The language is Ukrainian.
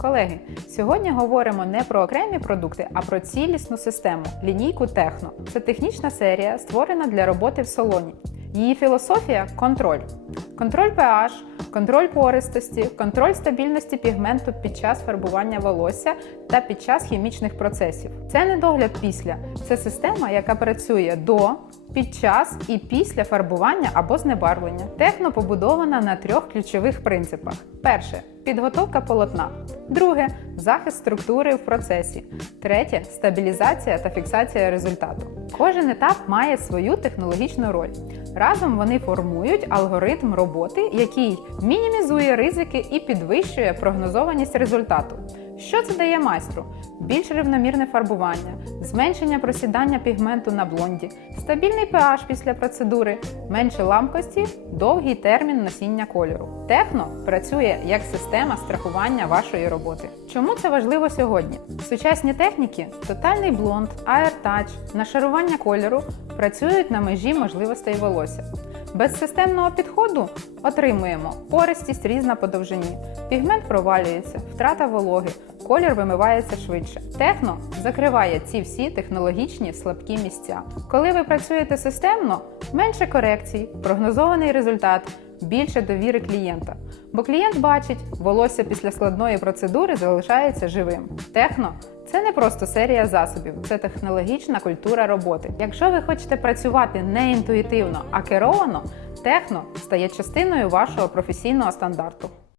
Колеги, сьогодні говоримо не про окремі продукти, а про цілісну систему лінійку Техно. Це технічна серія, створена для роботи в салоні. Її філософія контроль. Контроль pH, контроль пористості, контроль стабільності пігменту під час фарбування волосся та під час хімічних процесів. Це не догляд після, це система, яка працює до, під час і після фарбування або знебарвлення. Техно побудована на трьох ключових принципах: перше підготовка полотна, друге захист структури в процесі, третє стабілізація та фіксація результату. Кожен етап має свою технологічну роль. Разом вони формують алгоритм роботи, який мінімізує ризики і підвищує прогнозованість результату. Що це дає майстру? Більш рівномірне фарбування, зменшення просідання пігменту на блонді, стабільний pH після процедури, менше ламкості, довгий термін носіння кольору. Техно працює як система страхування вашої роботи. Чому це важливо сьогодні? Сучасні техніки тотальний блонд, аертач, нашарування кольору працюють на межі можливостей волосся. Без системного підходу отримуємо пористість різна по довжині, пігмент провалюється, втрата вологи, колір вимивається швидше. Техно закриває ці всі технологічні слабкі місця. Коли ви працюєте системно, менше корекцій, прогнозований результат, більше довіри клієнта. Бо клієнт бачить, волосся після складної процедури залишається живим. Техно це не просто серія засобів, це технологічна культура роботи. Якщо ви хочете працювати не інтуїтивно, а керовано, техно стає частиною вашого професійного стандарту.